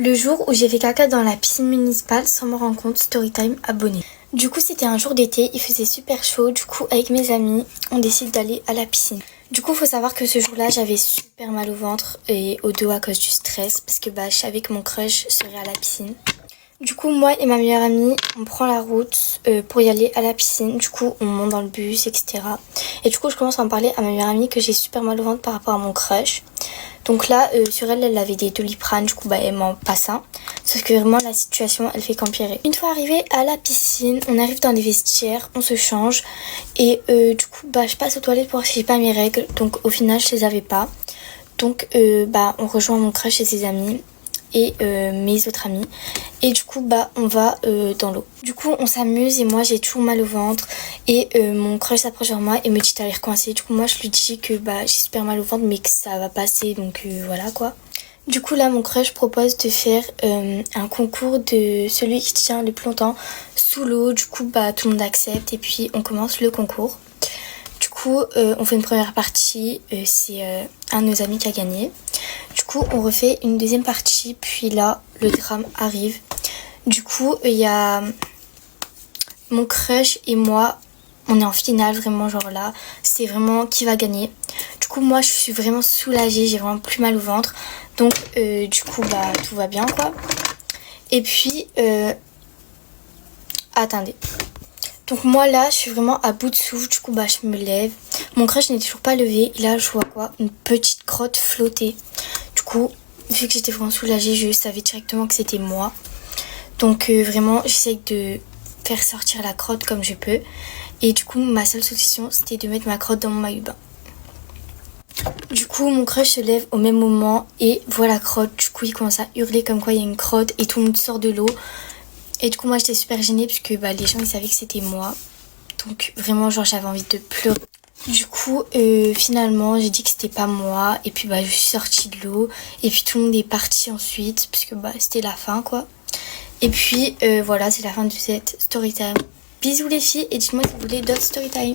Le jour où j'ai fait caca dans la piscine municipale sans me rendre compte, storytime abonné. Du coup, c'était un jour d'été, il faisait super chaud. Du coup, avec mes amis, on décide d'aller à la piscine. Du coup, faut savoir que ce jour-là, j'avais super mal au ventre et au dos à cause du stress parce que je savais que mon crush serait à la piscine. Du coup, moi et ma meilleure amie, on prend la route pour y aller à la piscine. Du coup, on monte dans le bus, etc. Et du coup, je commence à en parler à ma meilleure amie que j'ai super mal au ventre par rapport à mon crush. Donc là, sur elle, elle avait des Doliprane, du coup, elle m'en passe un. Sauf que vraiment, la situation, elle fait qu'empirer. Une fois arrivée à la piscine, on arrive dans les vestiaires, on se change. Et du coup, je passe aux toilettes pour voir si j'ai pas mes règles. Donc au final, je les avais pas. Donc on rejoint mon crush et ses amis et mes autres amis, et du coup on va dans l'eau. Du coup on s'amuse et moi j'ai toujours mal au ventre et mon crush s'approche vers moi et me dit t'as l'air coincé. Du coup moi je lui dis que j'ai super mal au ventre mais que ça va passer, donc voilà quoi. Du coup là mon crush propose de faire un concours de celui qui tient le plus longtemps sous l'eau. Du coup tout le monde accepte et puis on commence le concours. Du coup, on fait une première partie, c'est un de nos amis qui a gagné. Du coup, on refait une deuxième partie, puis là, le drame arrive. Du coup, il y a mon crush et moi, on est en finale, vraiment, genre là, c'est vraiment qui va gagner. Du coup, moi, je suis vraiment soulagée, j'ai vraiment plus mal au ventre. Donc, du coup, tout va bien, quoi. Et puis, attendez. Donc moi là, je suis vraiment à bout de souffle, du coup je me lève. Mon crush n'est toujours pas levé et là je vois quoi? Une petite crotte flotter. Du coup, vu que j'étais vraiment soulagée, je savais directement que c'était moi. Donc vraiment, j'essaie de faire sortir la crotte comme je peux. Et du coup, ma seule solution, c'était de mettre ma crotte dans mon maillot de bain. Du coup, mon crush se lève au même moment et voit la crotte. Du coup, il commence à hurler comme quoi il y a une crotte et tout le monde sort de l'eau. Et du coup, moi, j'étais super gênée parce que les gens, ils savaient que c'était moi. Donc, vraiment, genre, j'avais envie de pleurer. Du coup, finalement, j'ai dit que c'était pas moi. Et puis, je suis sortie de l'eau. Et puis, tout le monde est parti ensuite. Parce que, c'était la fin, quoi. Et puis, voilà, c'est la fin de cette story time. Bisous les filles. Et dites-moi si vous voulez d'autres story time.